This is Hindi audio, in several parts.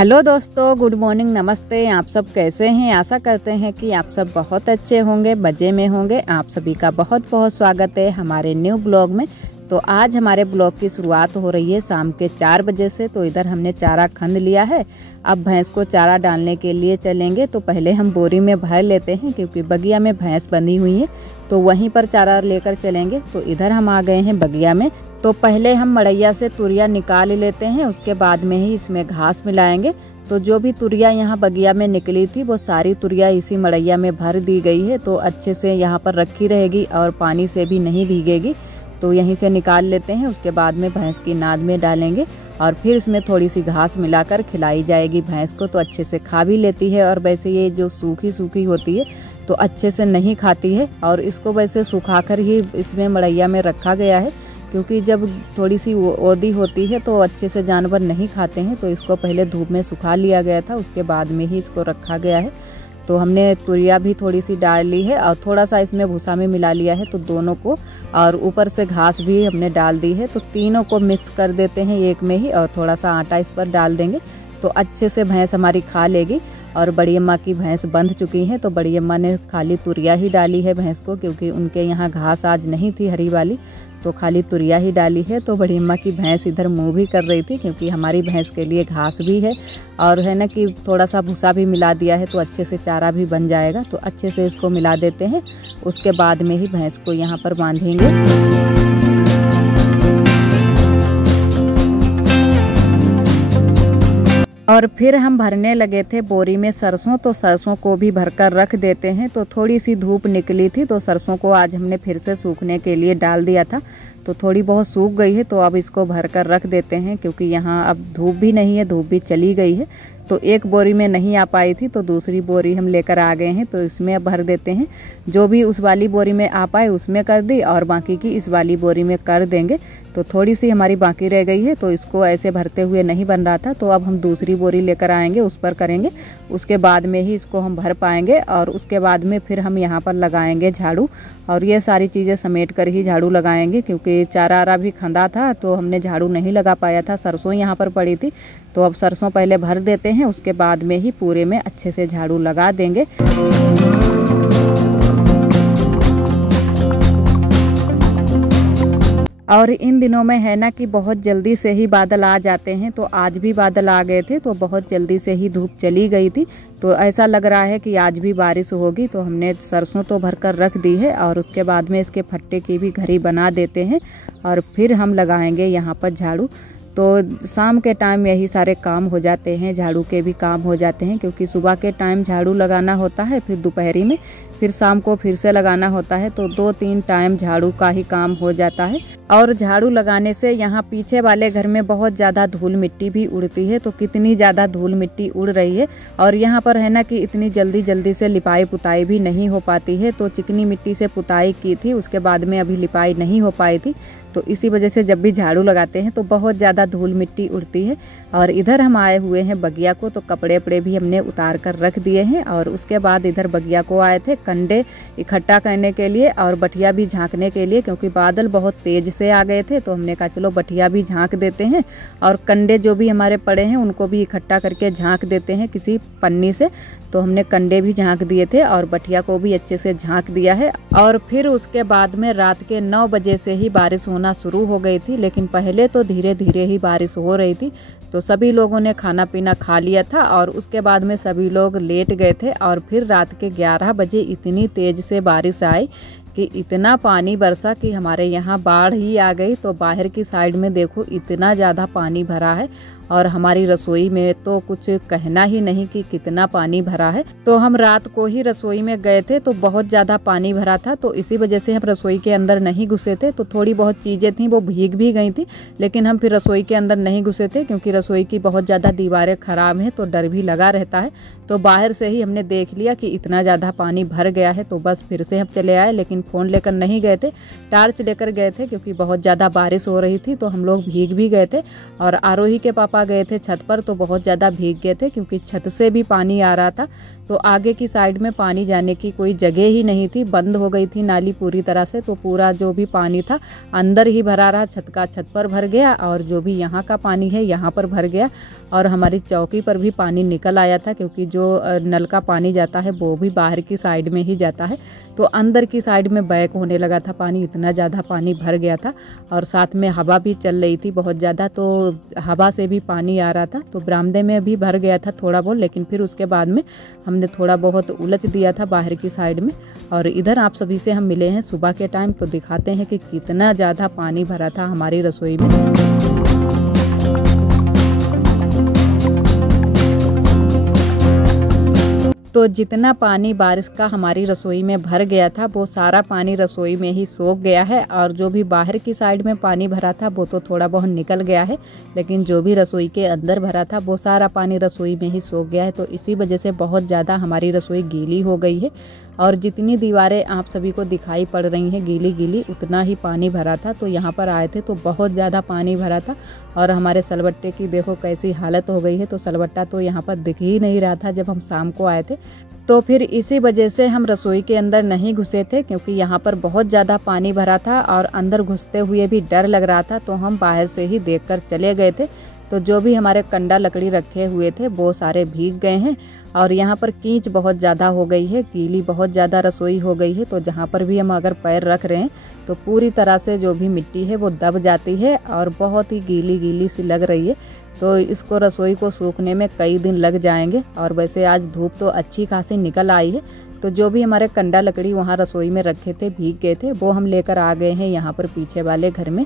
हेलो दोस्तों, गुड मॉर्निंग, नमस्ते। आप सब कैसे हैं? आशा करते हैं कि आप सब बहुत अच्छे होंगे, मज़े में होंगे। आप सभी का बहुत बहुत स्वागत है हमारे न्यू ब्लॉग में। तो आज हमारे ब्लॉग की शुरुआत हो रही है शाम के 4 बजे से। तो इधर हमने चारा खंद लिया है, अब भैंस को चारा डालने के लिए चलेंगे। तो पहले हम बोरी में भर लेते हैं क्योंकि बगिया में भैंस बंधी हुई है, तो वहीं पर चारा लेकर चलेंगे। तो इधर हम आ गए हैं बगिया में। तो पहले हम मड़ैया से तुरिया निकाल लेते हैं, उसके बाद में ही इसमें घास मिलाएंगे। तो जो भी तुरिया यहाँ बगिया में निकली थी वो सारी तुरिया इसी मड़ैया में भर दी गई है। तो अच्छे से यहाँ पर रखी रहेगी और पानी से भी नहीं भीगेगी। तो यहीं से निकाल लेते हैं, उसके बाद में भैंस की नाद में डालेंगे और फिर इसमें थोड़ी सी घास मिलाकर खिलाई जाएगी भैंस को। तो अच्छे से खा भी लेती है। और वैसे ये जो सूखी सूखी होती है तो अच्छे से नहीं खाती है, और इसको वैसे सुखाकर ही इसमें मड़ैया में रखा गया है क्योंकि जब थोड़ी सी ओदी होती है तो अच्छे से जानवर नहीं खाते हैं। तो इसको पहले धूप में सुखा लिया गया था, उसके बाद में ही इसको रखा गया है। तो हमने तुरिया भी थोड़ी सी डाल ली है और थोड़ा सा इसमें भूसा में मिला लिया है, तो दोनों को, और ऊपर से घास भी हमने डाल दी है। तो तीनों को मिक्स कर देते हैं एक में ही, और थोड़ा सा आटा इस पर डाल देंगे तो अच्छे से भैंस हमारी खा लेगी। और बड़ी अम्मा की भैंस बंध चुकी हैं, तो बड़ी अम्मा ने खाली तुरिया ही डाली है भैंस को, क्योंकि उनके यहाँ घास आज नहीं थी हरी वाली, तो खाली तुरिया ही डाली है। तो बड़ी अम्मा की भैंस इधर मुँह भी कर रही थी क्योंकि हमारी भैंस के लिए घास भी है, और है ना कि थोड़ा सा भूसा भी मिला दिया है तो अच्छे से चारा भी बन जाएगा। तो अच्छे से इसको मिला देते हैं, उसके बाद में ही भैंस को यहाँ पर बांधेंगे। और फिर हम भरने लगे थे बोरी में सरसों। तो सरसों को भी भरकर रख देते हैं। तो थोड़ी सी धूप निकली थी तो सरसों को आज हमने फिर से सूखने के लिए डाल दिया था, तो थोड़ी बहुत सूख गई है। तो अब इसको भरकर रख देते हैं क्योंकि यहाँ अब धूप भी नहीं है, धूप भी चली गई है। तो एक बोरी में नहीं आ पाई थी तो दूसरी बोरी हम लेकर आ गए हैं, तो इसमें अब भर देते हैं। जो भी उस वाली बोरी में आ पाए उसमें कर दी, और बाकी की इस वाली बोरी में कर देंगे। तो थोड़ी सी हमारी बाकी रह गई है, तो इसको ऐसे भरते हुए नहीं बन रहा था, तो अब हम दूसरी बोरी लेकर आएंगे, उस पर करेंगे। उसके बाद में ही इसको हम भर पाएंगे, और उसके बाद में फिर हम यहाँ पर लगाएंगे झाड़ू। और ये सारी चीज़ें समेट कर ही झाड़ू लगाएंगे क्योंकि चारा आरा भी खंदा था तो हमने झाड़ू नहीं लगा पाया था। सरसों यहाँ पर पड़ी थी, तो अब सरसों पहले भर देते हैं, उसके बाद में ही पूरे में अच्छे से झाड़ू लगा देंगे। और इन दिनों में है ना कि बहुत जल्दी से ही बादल आ जाते हैं। तो आज भी बादल आ गए थे, तो बहुत जल्दी से ही धूप चली गई थी। तो ऐसा लग रहा है कि आज भी बारिश होगी। तो हमने सरसों तो भरकर रख दी है, और उसके बाद में इसके फट्टे की भी घड़ी बना देते हैं, और फिर हम लगाएंगे यहाँ पर झाड़ू। तो शाम के टाइम यही सारे काम हो जाते हैं, झाड़ू के भी काम हो जाते हैं, क्योंकि सुबह के टाइम झाड़ू लगाना होता है, फिर दोपहरी में, फिर शाम को फिर से लगाना होता है। तो 2-3 टाइम झाड़ू का ही काम हो जाता है। और झाड़ू लगाने से यहाँ पीछे वाले घर में बहुत ज़्यादा धूल मिट्टी भी उड़ती है। तो कितनी ज़्यादा धूल मिट्टी उड़ रही है, और यहाँ पर है ना कि इतनी जल्दी जल्दी से लिपाई पुताई भी नहीं हो पाती है। तो चिकनी मिट्टी से पुताई की थी, उसके बाद में अभी लिपाई नहीं हो पाई थी। तो इसी वजह से जब भी झाड़ू लगाते हैं तो बहुत ज़्यादा धूल मिट्टी उड़ती है। और इधर हम आए हुए हैं बगिया को, तो कपड़े वपड़े भी हमने उतार कर रख दिए हैं। और उसके बाद इधर बगिया को आए थे कंडे इकट्ठा करने के लिए और बटिया भी झांकने के लिए, क्योंकि बादल बहुत तेज से आ गए थे। तो हमने कहा चलो बटिया भी झांक देते हैं, और कंडे जो भी हमारे पड़े हैं उनको भी इकट्ठा करके झांक देते हैं किसी पन्नी से। तो हमने कंडे भी झांक दिए थे और बटिया को भी अच्छे से झांक दिया है। और फिर उसके बाद में रात के 9 बजे से ही बारिश होना शुरू हो गई थी, लेकिन पहले तो धीरे धीरे ही बारिश हो रही थी। तो सभी लोगों ने खाना पीना खा लिया था, और उसके बाद में सभी लोग लेट गए थे। और फिर रात के 11 बजे इतनी तेज से बारिश आई कि इतना पानी बरसा कि हमारे यहाँ बाढ़ ही आ गई। तो बाहर की साइड में देखो इतना ज़्यादा पानी भरा है, और हमारी रसोई में तो कुछ कहना ही नहीं कि कितना पानी भरा है। तो हम रात को ही रसोई में गए थे तो बहुत ज़्यादा पानी भरा था, तो इसी वजह से हम रसोई के अंदर नहीं घुसे थे। तो थोड़ी बहुत चीज़ें थीं वो भीग भी गई थी, लेकिन हम फिर रसोई के अंदर नहीं घुसे थे क्योंकि रसोई की बहुत ज़्यादा दीवारें ख़राब हैं, तो डर भी लगा रहता है। तो बाहर से ही हमने देख लिया कि इतना ज़्यादा पानी भर गया है, तो बस फिर से हम चले आए। लेकिन फ़ोन लेकर नहीं गए थे, टार्च लेकर गए थे क्योंकि बहुत ज़्यादा बारिश हो रही थी, तो हम लोग भीग भी गए थे। और आरोही के पापा पापा गए थे छत पर तो बहुत ज़्यादा भीग गए थे, क्योंकि छत से भी पानी आ रहा था। तो आगे की साइड में पानी जाने की कोई जगह ही नहीं थी, बंद हो गई थी नाली पूरी तरह से। तो पूरा जो भी पानी था अंदर ही भरा रहा, छत पर भर गया, और जो भी यहाँ का पानी है यहाँ पर भर गया, और हमारी चौकी पर भी पानी निकल आया था, क्योंकि जो नल का पानी जाता है वो भी बाहर की साइड में ही जाता है। तो अंदर की साइड में बैक होने लगा था पानी, इतना ज़्यादा पानी भर गया था। और साथ में हवा भी चल रही थी बहुत ज़्यादा, तो हवा से भी पानी आ रहा था। तो बरामदे में भी भर गया था थोड़ा बहुत, लेकिन फिर उसके बाद में हमने थोड़ा बहुत उलझ दिया था बाहर की साइड में। और इधर आप सभी से हम मिले हैं सुबह के टाइम, तो दिखाते हैं कि कितना ज़्यादा पानी भरा था हमारी रसोई में। तो जितना पानी बारिश का हमारी रसोई में भर गया था वो सारा पानी रसोई में ही सोख गया है, और जो भी बाहर की साइड में पानी भरा था वो तो थोड़ा बहुत निकल गया है, लेकिन जो भी रसोई के अंदर भरा था वो सारा पानी रसोई में ही सोख गया है। तो इसी वजह से बहुत ज़्यादा हमारी रसोई गीली हो गई है, और जितनी दीवारें आप सभी को दिखाई पड़ रही हैं गीली गीली, उतना ही पानी भरा था। तो यहाँ पर आए थे तो बहुत ज़्यादा पानी भरा था, और हमारे सलबट्टे की देखो कैसी हालत हो गई है। तो सलबट्टा तो यहाँ पर दिख ही नहीं रहा था जब हम शाम को आए थे। तो फिर इसी वजह से हम रसोई के अंदर नहीं घुसे थे, क्योंकि यहाँ पर बहुत ज़्यादा पानी भरा था और अंदर घुसते हुए भी डर लग रहा था। तो हम बाहर से ही देखकर चले गए थे। तो जो भी हमारे कंडा लकड़ी रखे हुए थे वो सारे भीग गए हैं, और यहाँ पर कीच बहुत ज़्यादा हो गई है, गीली बहुत ज़्यादा रसोई हो गई है। तो जहाँ पर भी हम अगर पैर रख रहे हैं तो पूरी तरह से जो भी मिट्टी है वो दब जाती है, और बहुत ही गीली गीली सी लग रही है। तो इसको रसोई को सूखने में कई दिन लग जाएंगे। और वैसे आज धूप तो अच्छी खासी निकल आई है। तो जो भी हमारे कंडा लकड़ी वहाँ रसोई में रखे थे भीग गए थे, वो हम लेकर आ गए हैं यहाँ पर पीछे वाले घर में।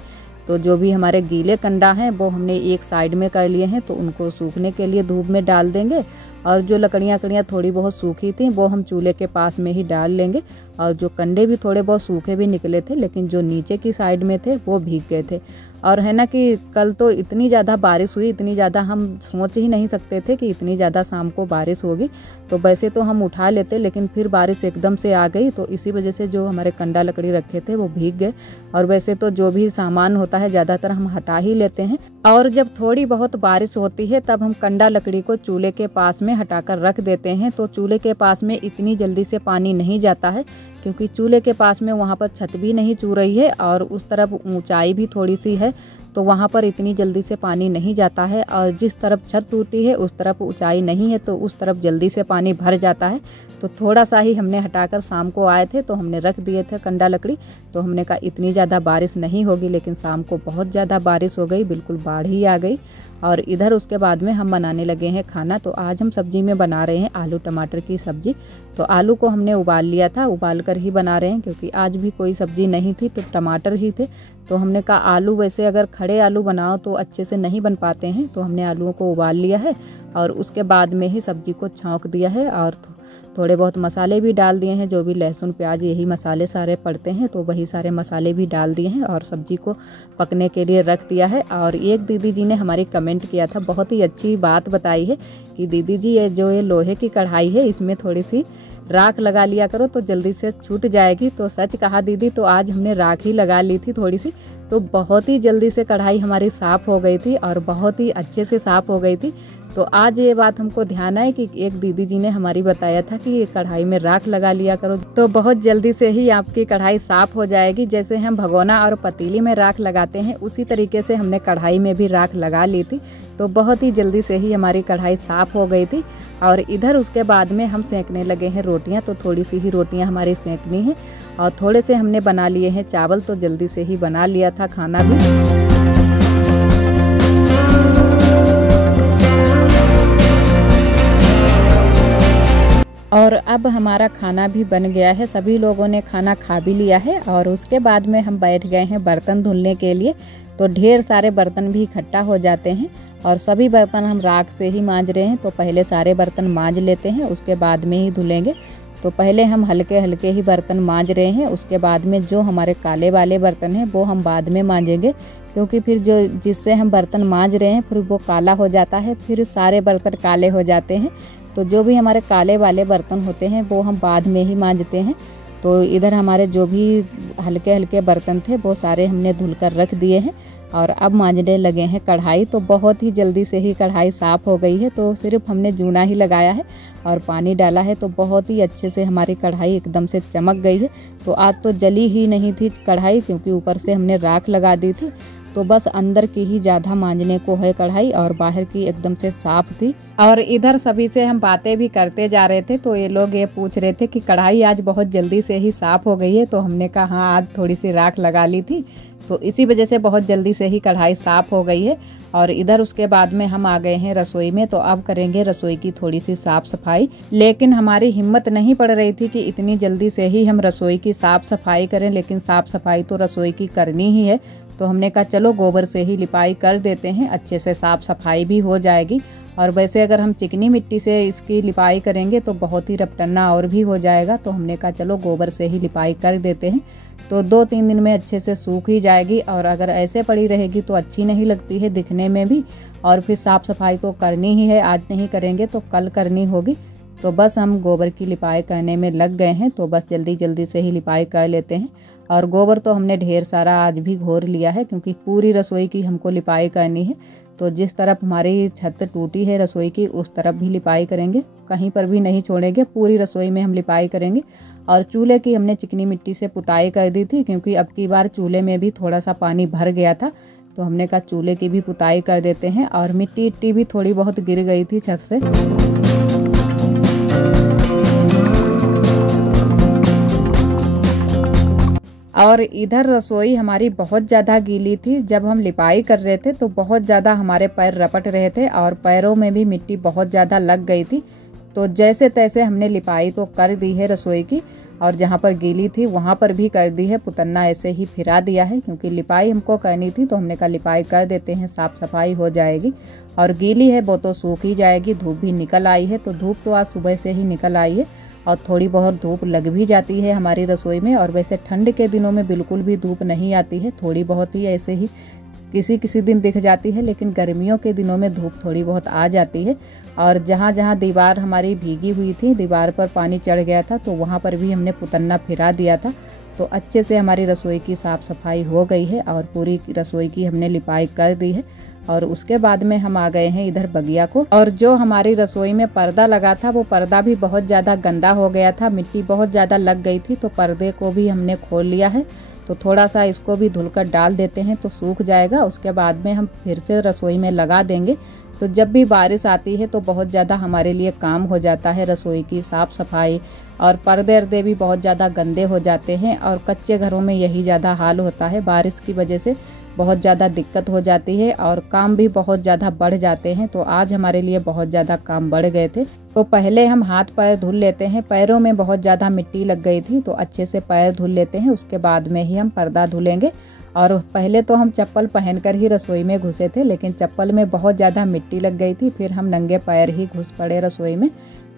तो जो भी हमारे गीले कंडा हैं वो हमने एक साइड में कर लिए हैं, तो उनको सूखने के लिए धूप में डाल देंगे। और जो लकड़ियाँ थोड़ी बहुत सूखी थी वो हम चूल्हे के पास में ही डाल लेंगे। और जो कंडे भी थोड़े बहुत सूखे भी निकले थे, लेकिन जो नीचे की साइड में थे वो भीग गए थे। और है ना कि कल तो इतनी ज़्यादा बारिश हुई, इतनी ज़्यादा हम सोच ही नहीं सकते थे कि इतनी ज़्यादा शाम को बारिश होगी। तो वैसे तो हम उठा लेते, लेकिन फिर बारिश एकदम से आ गई, तो इसी वजह से जो हमारे कंडा लकड़ी रखे थे वो भीग गए। और वैसे तो जो भी सामान होता है ज़्यादातर हम हटा ही लेते हैं, और जब थोड़ी बहुत बारिश होती है तब हम कंडा लकड़ी को चूल्हे के पास में हटाकर रख देते हैं। तो चूल्हे के पास में इतनी जल्दी से पानी नहीं जाता है, क्योंकि चूल्हे के पास में वहाँ पर छत भी नहीं चू रही है, और उस तरफ ऊंचाई भी थोड़ी सी है, तो वहाँ पर इतनी जल्दी से पानी नहीं जाता है। और जिस तरफ छत टूटी है उस तरफ ऊंचाई नहीं है, तो उस तरफ जल्दी से पानी भर जाता है। तो थोड़ा सा ही हमने हटाकर शाम को आए थे तो हमने रख दिए थे कंडा लकड़ी। तो हमने कहा इतनी ज़्यादा बारिश नहीं होगी, लेकिन शाम को बहुत ज़्यादा बारिश हो गई, बिल्कुल बाढ़ ही आ गई। और इधर उसके बाद में हम बनाने लगे हैं खाना। तो आज हम सब्जी में बना रहे हैं आलू टमाटर की सब्जी। तो आलू को हमने उबाल लिया था, उबाल कर ही बना रहे हैं, क्योंकि आज भी कोई सब्जी नहीं थी तो टमाटर ही थे। तो हमने कहा आलू वैसे अगर खड़े आलू बनाओ तो अच्छे से नहीं बन पाते हैं, तो हमने आलूओं को उबाल लिया है और उसके बाद में ही सब्जी को छौंक दिया है। और थोड़े बहुत मसाले भी डाल दिए हैं, जो भी लहसुन प्याज यही मसाले सारे पड़ते हैं, तो वही सारे मसाले भी डाल दिए हैं और सब्जी को पकने के लिए रख दिया है। और एक दीदी जी ने हमारी कमेंट किया था, बहुत ही अच्छी बात बताई है कि दीदी जी ये लोहे की कढ़ाई है, इसमें थोड़ी सी राख लगा लिया करो तो जल्दी से छूट जाएगी। तो सच कहा दीदी, तो आज हमने राख ही लगा ली थी थोड़ी सी, तो बहुत ही जल्दी से कढ़ाई हमारी साफ़ हो गई थी और बहुत ही अच्छे से साफ़ हो गई थी। तो आज ये बात हमको ध्यान आए कि एक दीदी जी ने हमारी बताया था कि कढ़ाई में राख लगा लिया करो, तो बहुत जल्दी से ही आपकी कढ़ाई साफ़ हो जाएगी। जैसे हम भगोना और पतीली में राख लगाते हैं उसी तरीके से हमने कढ़ाई में भी राख लगा ली थी, तो बहुत ही जल्दी से ही हमारी कढ़ाई साफ़ हो गई थी। और इधर उसके बाद में हम सेंकने लगे हैं रोटियां, तो थोड़ी सी ही रोटियां हमारी सेंकनी है और थोड़े से हमने बना लिए हैं चावल, तो जल्दी से ही बना लिया था खाना भी। और अब हमारा खाना भी बन गया है, सभी लोगों ने खाना खा भी लिया है और उसके बाद में हम बैठ गए हैं बर्तन धुलने के लिए। तो ढेर सारे बर्तन भी इकट्ठा हो जाते हैं और सभी बर्तन हम राख से ही मांज रहे हैं, तो पहले सारे बर्तन मांज लेते हैं, उसके बाद में ही धुलेंगे। तो पहले हम हल्के हल्के ही बर्तन मांज रहे हैं, उसके बाद में जो हमारे काले वाले बर्तन हैं वो हम बाद में मांजेंगे, क्योंकि फिर जो जिससे हम बर्तन मांज रहे हैं फिर वो काला हो जाता है, फिर सारे बर्तन काले हो जाते हैं। तो जो भी हमारे काले वाले बर्तन होते हैं वो हम बाद में ही मांजते हैं। तो इधर हमारे जो भी हल्के हल्के बर्तन थे वो सारे हमने धुल कर रख दिए हैं और अब मांजने लगे हैं कढ़ाई। तो बहुत ही जल्दी से ही कढ़ाई साफ़ हो गई है। तो सिर्फ हमने जूना ही लगाया है और पानी डाला है तो बहुत ही अच्छे से हमारी कढ़ाई एकदम से चमक गई है। तो आज तो जली ही नहीं थी कढ़ाई, क्योंकि ऊपर से हमने राख लगा दी थी। तो बस अंदर की ही ज़्यादा मांजने को है कढ़ाई, और बाहर की एकदम से साफ थी। और इधर सभी से हम बातें भी करते जा रहे थे, तो ये लोग ये पूछ रहे थे कि कढ़ाई आज बहुत जल्दी से ही साफ़ हो गई है। तो हमने कहा हाँ, आज थोड़ी सी राख लगा ली थी, तो इसी वजह से बहुत जल्दी से ही कढ़ाई साफ़ हो गई है। और इधर उसके बाद में हम आ गए हैं रसोई में। तो अब करेंगे रसोई की थोड़ी सी साफ़ सफाई। लेकिन हमारी हिम्मत नहीं पड़ रही थी कि इतनी जल्दी से ही हम रसोई की साफ़ सफाई करें, लेकिन साफ़ सफाई तो रसोई की करनी ही है। तो हमने कहा चलो गोबर से ही लिपाई कर देते हैं, अच्छे से साफ़ सफाई भी हो जाएगी। और वैसे अगर हम चिकनी मिट्टी से इसकी लिपाई करेंगे तो बहुत ही रपटन्ना और भी हो जाएगा। तो हमने कहा चलो गोबर से ही लिपाई कर देते हैं, तो 2-3 दिन में अच्छे से सूख ही जाएगी। और अगर ऐसे पड़ी रहेगी तो अच्छी नहीं लगती है दिखने में भी, और फिर साफ़ सफाई तो करनी ही है, आज नहीं करेंगे तो कल करनी होगी। तो बस हम गोबर की लिपाई करने में लग गए हैं। तो बस जल्दी जल्दी से ही लिपाई कर लेते हैं। और गोबर तो हमने ढेर सारा आज भी घोर लिया है, क्योंकि पूरी रसोई की हमको लिपाई करनी है। तो जिस तरफ हमारी छत टूटी है रसोई की, उस तरफ भी लिपाई करेंगे, कहीं पर भी नहीं छोड़ेंगे, पूरी रसोई में हम लिपाई करेंगे। और चूल्हे की हमने चिकनी मिट्टी से पुताई कर दी थी, क्योंकि अब की बार चूल्हे में भी थोड़ा सा पानी भर गया था। तो हमने कहा चूल्हे की भी पुताई कर देते हैं। और मिट्टी भी थोड़ी बहुत गिर गई थी छत से। और इधर रसोई हमारी बहुत ज़्यादा गीली थी। जब हम लिपाई कर रहे थे तो बहुत ज़्यादा हमारे पैर रपट रहे थे, और पैरों में भी मिट्टी बहुत ज़्यादा लग गई थी। तो जैसे तैसे हमने लिपाई तो कर दी है रसोई की, और जहाँ पर गीली थी वहाँ पर भी कर दी है, पुतन्ना ऐसे ही फिरा दिया है, क्योंकि लिपाई हमको करनी थी। तो हमने कहा लिपाई कर देते हैं, साफ़ सफाई हो जाएगी। और गीली है वो तो सूख ही जाएगी। धूप भी निकल आई है, तो धूप तो आज सुबह से ही निकल आई है, और थोड़ी बहुत धूप लग भी जाती है हमारी रसोई में। और वैसे ठंड के दिनों में बिल्कुल भी धूप नहीं आती है, थोड़ी बहुत ही ऐसे ही किसी दिन दिख जाती है। लेकिन गर्मियों के दिनों में धूप थोड़ी बहुत आ जाती है। और जहाँ जहाँ दीवार हमारी भीगी हुई थी, दीवार पर पानी चढ़ गया था, तो वहाँ पर भी हमने पुतन्ना फिरा दिया था। तो अच्छे से हमारी रसोई की साफ़ सफाई हो गई है, और पूरी रसोई की हमने लिपाई कर दी है। और उसके बाद में हम आ गए हैं इधर बगिया को। और जो हमारी रसोई में पर्दा लगा था, वो पर्दा भी बहुत ज़्यादा गंदा हो गया था, मिट्टी बहुत ज़्यादा लग गई थी। तो पर्दे को भी हमने खोल लिया है। तो थोड़ा सा इसको भी धुलकर डाल देते हैं तो सूख जाएगा। उसके बाद में हम फिर से रसोई में लगा देंगे। तो जब भी बारिश आती है तो बहुत ज़्यादा हमारे लिए काम हो जाता है रसोई की साफ़ सफाई। और पर्दे भी बहुत ज़्यादा गंदे हो जाते हैं, और कच्चे घरों में यही ज़्यादा हाल होता है। बारिश की वजह से बहुत ज़्यादा दिक्कत हो जाती है, और काम भी बहुत ज़्यादा बढ़ जाते हैं। तो आज हमारे लिए बहुत ज़्यादा काम बढ़ गए थे। तो पहले हम हाथ पैर धुल लेते हैं, पैरों में बहुत ज़्यादा मिट्टी लग गई थी, तो अच्छे से पैर धुल लेते हैं। उसके बाद में ही हम पर्दा धुलेंगे। और पहले तो हम चप्पल पहनकर ही रसोई में घुसे थे, लेकिन चप्पल में बहुत ज़्यादा मिट्टी लग गई थी, फिर हम नंगे पैर ही घुस पड़े रसोई में।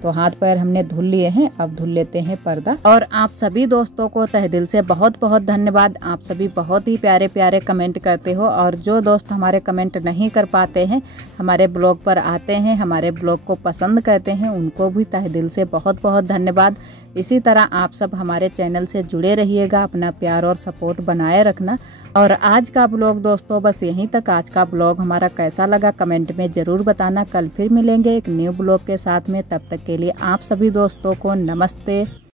तो हाथ पैर हमने धुल लिए हैं, अब धुल लेते हैं पर्दा। और आप सभी दोस्तों को तहे दिल से बहुत बहुत धन्यवाद। आप सभी बहुत ही प्यारे प्यारे कमेंट करते हो, और जो दोस्त हमारे कमेंट नहीं कर पाते हैं, हमारे ब्लॉग पर आते हैं, हमारे ब्लॉग को पसंद करते हैं, उनको भी तहे दिल से बहुत बहुत धन्यवाद। इसी तरह आप सब हमारे चैनल से जुड़े रहिएगा, अपना प्यार और सपोर्ट बनाए रखना। और आज का ब्लॉग दोस्तों बस यहीं तक। आज का ब्लॉग हमारा कैसा लगा कमेंट में ज़रूर बताना। कल फिर मिलेंगे एक न्यू ब्लॉग के साथ में, तब तक के लिए आप सभी दोस्तों को नमस्ते।